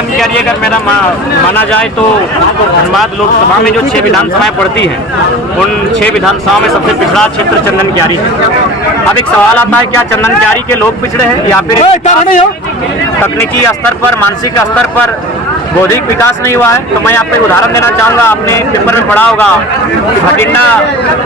चंदन क्यारी अगर मेरा माना जाए तो धनबाद लोकसभा में जो 6 विधानसभाएं पड़ती हैं उन 6 विधानसभाओं में सबसे पिछड़ा क्षेत्र चंदन क्यारी है। अब एक सवाल आता है, क्या चंदन क्यारी के लोग पिछड़े हैं या फिर तकनीकी स्तर पर, मानसिक स्तर पर बौद्धिक विकास नहीं हुआ है? तो मैं आपको एक उदाहरण देना चाहूँगा। आपने पेपर में पढ़ा होगा कि भटिंडा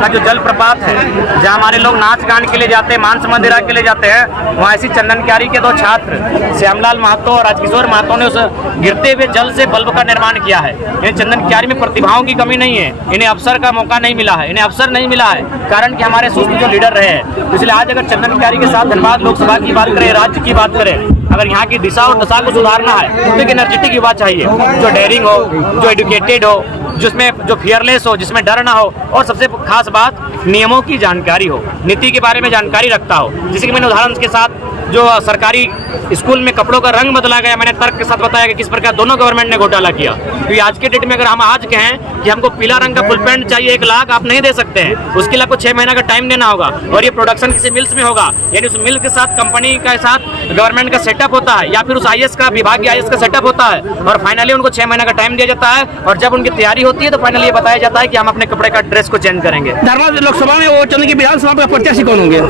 का जो जलप्रपात है, जहाँ हमारे लोग नाच गान के लिए जाते हैं, मांस मंदिरा के लिए जाते हैं, वहाँ ऐसी चंदन क्यारी के 2 छात्र श्यामलाल महतो और राजकिशोर महतो ने उस गिरते हुए जल से बल्ब का निर्माण किया है। इन्हें चंदन क्यारी में प्रतिभाओं की कमी नहीं है, इन्हें अवसर का मौका नहीं मिला है, इन्हें अवसर नहीं मिला है, कारण कि हमारे सुस्त जो लीडर रहे हैं। इसलिए आज अगर चंदन क्यारी के साथ धनबाद लोकसभा की बात करें, राज्य की बात करें, अगर यहाँ की दिशा और दशा को सुधारना है तो एक एनर्जेटिक युवा चाहिए, जो डेयरिंग हो, जो एजुकेटेड हो, जिसमें जो फियरलेस हो, जिसमें डर ना हो, और सबसे खास बात नियमों की जानकारी हो, नीति के बारे में जानकारी रखता हो। जैसे कि मैंने उदाहरण के साथ जो सरकारी स्कूल में कपड़ों का रंग बदला गया, मैंने तर्क के साथ बताया कि किस प्रकार दोनों गवर्नमेंट ने घोटाला किया। क्योंकि आज के डेट में अगर हम आज कहें कि हमको पीला रंग का फुल पैंट चाहिए 1 लाख, आप नहीं दे सकते हैं, उसके लिए आपको 6 महीना का टाइम देना होगा, और ये प्रोडक्शन किसी मिल्स में होगा, यानी उस मिल के साथ कंपनी के साथ गवर्नमेंट का सेटअप होता है, या फिर उस IAS का, विभागीय IAS का सेटअप होता है, और फाइनली उनको 6 महीना का टाइम दिया जाता है, और जब उनकी तैयारी होती है तो फाइनली ये बताया जाता है कि हम अपने कपड़े का ड्रेस को चेंज करेंगे। धनबाद लोकसभा में वो चंदन की विधानसभा में प्रत्याशी कौन होंगे?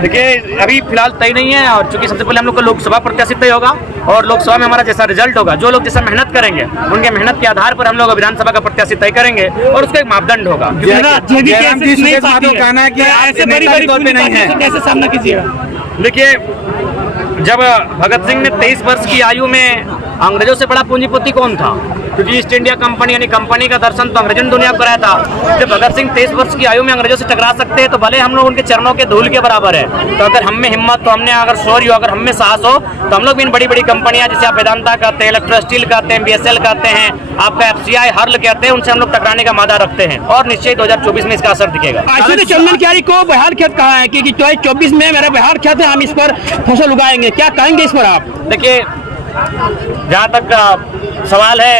देखिए अभी फिलहाल तय नहीं है, और चूंकि सबसे पहले हम लोग का लोकसभा प्रत्याशी तय होगा, और लोकसभा में हमारा जैसा रिजल्ट होगा, जो लोग जैसा मेहनत करेंगे उनके मेहनत के आधार पर हम लोग विधानसभा का प्रत्याशी तय करेंगे, और उसका एक मापदंड होगा। कैसे सामना कीजिएगा? देखिए, जब भगत सिंह ने 23 वर्ष की आयु में अंग्रेजों से बड़ा पूंजीपति कौन था? क्योंकि ईस्ट इंडिया कंपनी यानी कंपनी का दर्शन तो अंग्रेजों ने दुनिया को कराया था। जब भगत सिंह 23 वर्ष की आयु में अंग्रेजों से टकरा सकते हैं तो भले हम लोग उनके चरणों के धूल के बराबर है। तो अगर हम में हिम्मत, तो हमने अगर शौर्य हो, अगर हम में साहस हो, तो हम लोग भी इन बड़ी बड़ी कंपनियां जैसे आप वेदांता कहते हैं, इलेक्ट्रो स्टील कहते हैं, BSL कहते हैं, आपका FCI, हर्ल कहते हैं, उनसे हम लोग टकराने का मादा रखते हैं, और निश्चय 2024 में इसका असर दिखेगा। चंदन क्यारी को बिहार खेत कहा है कि 2024 में मेरा बिहार खेत है, हम इस पर फसल उगाएंगे, क्या कहेंगे इस पर आप? देखिए, जहाँ तक सवाल है,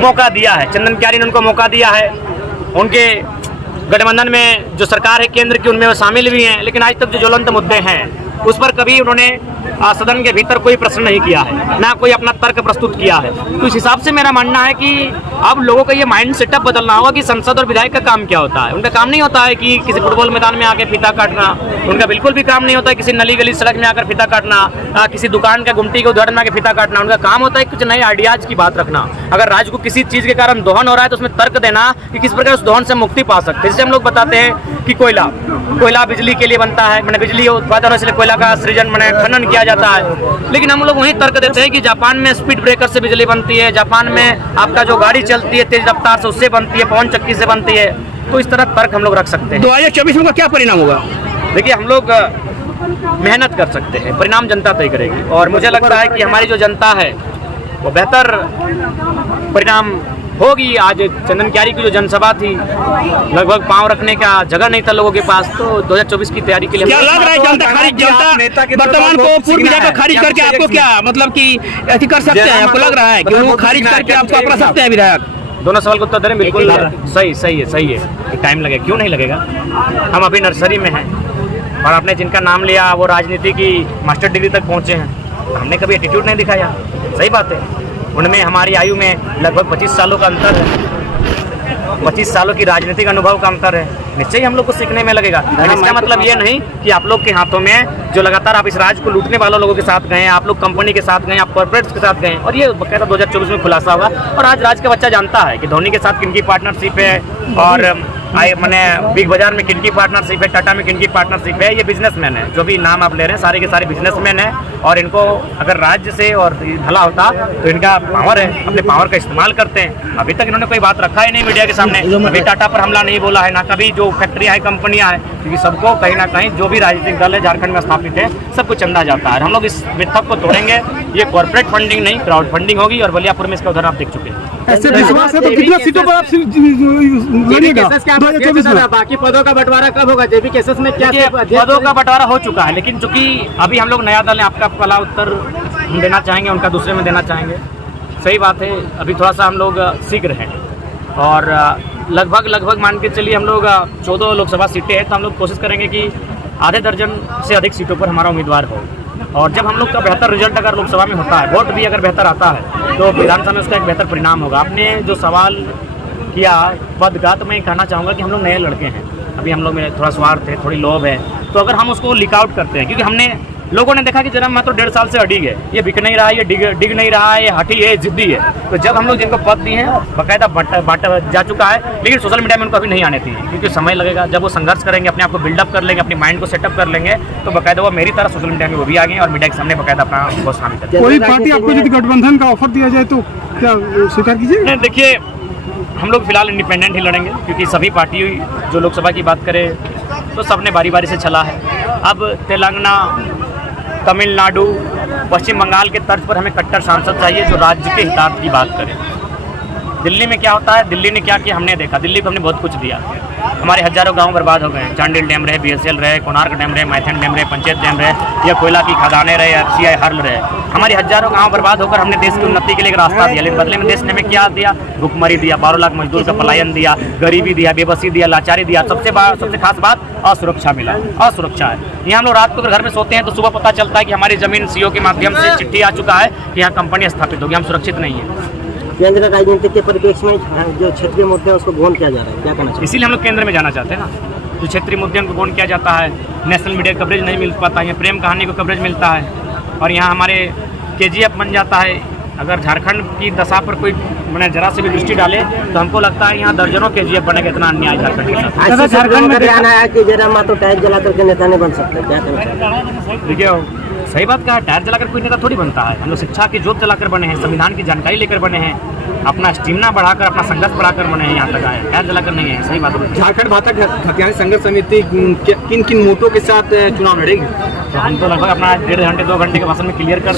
मौका दिया है चंदन क्यारी ने, उनको मौका दिया है। उनके गठबंधन में जो सरकार है केंद्र की, उनमें वो शामिल भी हैं, लेकिन आज तक जो ज्वलंत मुद्दे हैं उस पर कभी उन्होंने सदन के भीतर कोई प्रश्न नहीं किया है, ना कोई अपना तर्क प्रस्तुत किया है। तो इस हिसाब से मेरा मानना है कि अब लोगों का ये माइंड सेटअप बदलना होगा कि संसद और विधायक का काम क्या होता है। उनका काम नहीं होता है कि किसी फुटबॉल मैदान में आकर फीता काटना, उनका बिल्कुल भी काम नहीं होता है किसी नली गली सड़क में आकर फीता काटना, किसी दुकान का गुमटी के उदाहरण में आकर फीता काटना। उनका काम होता है कुछ नए आइडियाज की बात रखना। अगर राज्य को किसी चीज़ के कारण दोहन हो रहा है तो उसमें तर्क देना कि किस प्रकार उस दोहन से मुक्ति पा सकते हैं। जैसे हम लोग बताते हैं कि कोयला बिजली के लिए बनता है, मैंने बिजली उत्पादन इसलिए कोयला का सृजन मैंने खनन किया जाता है, लेकिन हम लोग वही तर्क देते हैं कि जापान में स्पीड ब्रेकर से बिजली बनती है, जापान में आपका जो गाड़ी चलती है तेज रफ्तार से उससे बनती है, पवन चक्की से बनती है। तो इस तरह तर्क हम लोग रख सकते हैं। 2024 में क्या परिणाम होगा? देखिए, हम लोग मेहनत कर सकते हैं, परिणाम जनता तय करेगी, और मुझे लगता है कि हमारी जो जनता है वो बेहतर परिणाम होगी। आज चंदन क्यारी की जो जनसभा थी, लगभग पांव रखने का जगह नहीं था लोगों के पास। तो 2024 की तैयारी के लिए क्या लग रहा है जनता वर्तमान को पूर्व विधायक को खारिज करके आपको क्या मतलब कि ऐसी कर सकते हैं? आपको लग रहा है कि वो खारिज करके आपको अपना सकते हैं विधायक? दोनों सवाल को उत्तर दे रहे हैं, बिल्कुल सही है। टाइम लगेगा, क्यों नहीं लगेगा? हम अभी नर्सरी में हैं, और आपने जिनका नाम लिया वो राजनीति की मास्टर डिग्री तक पहुँचे हैं। हमने कभी एटीट्यूड नहीं दिखाया, सही बात है। उनमें हमारी आयु में लगभग 25 सालों का अंतर है, 25 सालों की राजनीतिक अनुभव का अंतर है। निश्चय ही हम लोग को सीखने में लगेगा। इसका मतलब ये नहीं कि आप लोग के हाथों में जो लगातार आप इस राज्य को लूटने वालों लोगों के साथ गए, आप लोग कंपनी के साथ गए, आप कॉर्पोरेट्स के साथ गए, और ये बकायदा 2024 में खुलासा होगा। और आज राज्य का बच्चा जानता है कि धोनी के साथ किनकी पार्टनरशिप है, और मैंने बिग बाजार में किनकी पार्टनरशिप है, टाटा में किनकी पार्टनरशिप है। ये बिजनेसमैन है, जो भी नाम आप ले रहे हैं सारे के सारे बिजनेसमैन हैं, और इनको अगर राज्य से और भला होता तो इनका पावर है, अपने पावर का इस्तेमाल करते हैं। अभी तक इन्होंने कोई बात रखा ही नहीं मीडिया के सामने, अभी टाटा पर हमला नहीं बोला है, ना कभी जो फैक्ट्रियाँ हैं, कंपनियाँ हैं, क्योंकि सबको कहीं ना कहीं जो भी राजनीतिक दल है झारखंड में स्थापित है सबको चंदा जाता है। हम लोग इस मिथक को तोड़ेंगे। ये कॉर्पोरेट फंडिंग नहीं, क्राउड फंडिंग होगी, और बलियापुर में इसका उदाहरण आप देख चुके हैं। ऐसे विश्वास है तो कितना सीटों पर आप लड़िएगा? बाकी पदों का बंटवारा कब होगा? जेबी केसेस में क्या पदों का बंटवारा हो चुका है, लेकिन चूंकि अभी हम लोग नया दल है, आपका पहला उत्तर हम देना चाहेंगे, उनका दूसरे में देना चाहेंगे। सही बात है, अभी थोड़ा सा हम लोग सीख रहे हैं, और लगभग मान के चलिए हम लोग 14 लोकसभा सीटें हैं, तो हम लोग कोशिश करेंगे कि आधे दर्जन से अधिक सीटों पर हमारा उम्मीदवार हो। और जब हम लोग का बेहतर रिजल्ट अगर लोकसभा में होता है, वोट भी अगर बेहतर आता है, तो विधानसभा में उसका एक बेहतर परिणाम होगा। आपने जो सवाल किया पद का, तो मैं कहना चाहूँगा कि हम लोग नए लड़के हैं, अभी हम लोग में थोड़ा स्वार्थ है, थोड़ी लोभ है, तो अगर हम उसको लीक आउट करते हैं, क्योंकि हमने लोगों ने देखा कि जरा मैं तो 1.5 साल से अड़िग है, ये बिक नहीं रहा है, ये डिग नहीं रहा है, ये हठी है, जिद्दी है। तो जब हम लोग जिनको पद दिए हैं बाकायदा बांटा जा चुका है, लेकिन सोशल मीडिया में उनको अभी नहीं आने चाहिए, क्योंकि समय लगेगा। जब वो संघर्ष करेंगे, अपने आप को बिल्डअप कर लेंगे, अपनी माइंड को सेटअप कर लेंगे, तो बाकायदा वो मेरी तरह सोशल मीडिया में वो भी आ गए और मीडिया के सामने बाकायदा अपना घोषणा भी करेंगे। कोई पार्टी आपको यदि गठबंधन का ऑफर दिया जाए तो क्या स्वीकार कीजिए? नहीं, देखिए हम लोग फिलहाल इंडिपेंडेंट ही लड़ेंगे, क्योंकि सभी पार्टी जो लोकसभा की बात करें तो सबने बारी बारी से चला है। अब तेलंगाना, तमिलनाडु, पश्चिम बंगाल के तर्ज पर हमें कट्टर सांसद चाहिए जो राज्य के हितार्थ की बात करे। दिल्ली में क्या होता है, दिल्ली ने क्या किया हमने देखा। दिल्ली को हमने बहुत कुछ दिया, हमारे हजारों गांव बर्बाद हो गए। चांडिल डैम रहे, BSL रहे, कोणार्क डैम रहे, मैथन डैम रहे, पंचायत डैम रहे, या कोयला की खदानें रहे, FCI हर्ल रहे, हमारे हजारों गांव बर्बाद होकर हमने देश की उन्नति के लिए एक रास्ता दिया, लेकिन बदले में देश ने हमें क्या दिया? भुखमरी दिया, 12 लाख मजदूर का पलायन दिया, गरीबी दिया, बेबसी दिया, लाचारी दिया, सबसे खास बात असुरक्षा मिला। असुरक्षा है। यहाँ हम लोग रात को अगर घर में सोते हैं तो सुबह पता चलता है कि हमारी जमीन CO के माध्यम से चिट्ठी आ चुका है कि यहाँ कंपनी स्थापित होगी, हम सुरक्षित नहीं है। केंद्र राजनीति के परिप्रेक्ष्य में जो क्षेत्रीय मुद्दे हैं उसको गौन किया जा रहा है, क्या कहना चाहिए? इसीलिए हम लोग केंद्र में जाना चाहते हैं ना। जो क्षेत्रीय मुद्दे उनको गौन किया जाता है, नेशनल मीडिया कवरेज नहीं मिल पाता है, प्रेम कहानी को कवरेज मिलता है, और यहाँ हमारे KGF बन जाता है। अगर झारखंड की दशा पर कोई मैंने जरा से भी दृष्टि डाले तो हमको लगता है यहाँ दर्जनों KGF बनेगा। इतना अन्याय झारखंड के साथ। आज झारखंड में ध्यान आया कि जरा मातो टायर जला करके नेता नहीं बन सकते, क्या कहना चाहिए? देखिए सही बात कहा, टायर जलाकर कोई नेता थोड़ी बनता है। हम लोग शिक्षा की जोत जलाकर बने हैं, संविधान की जानकारी लेकर बने हैं, अपना स्टेमिना बढ़ाकर, अपना संघर्ष बढ़ाकर बने हैं, यहाँ तक आए, टायर जलाकर नहीं है। सही बात है। झारखंड भाजपा खतियानी संघर्ष समिति किन किन मोटों के साथ चुनाव लड़ेगी? तो हम तो लगभग अपना 1.5 घंटे 2 घंटे के भाषण में क्लियर कर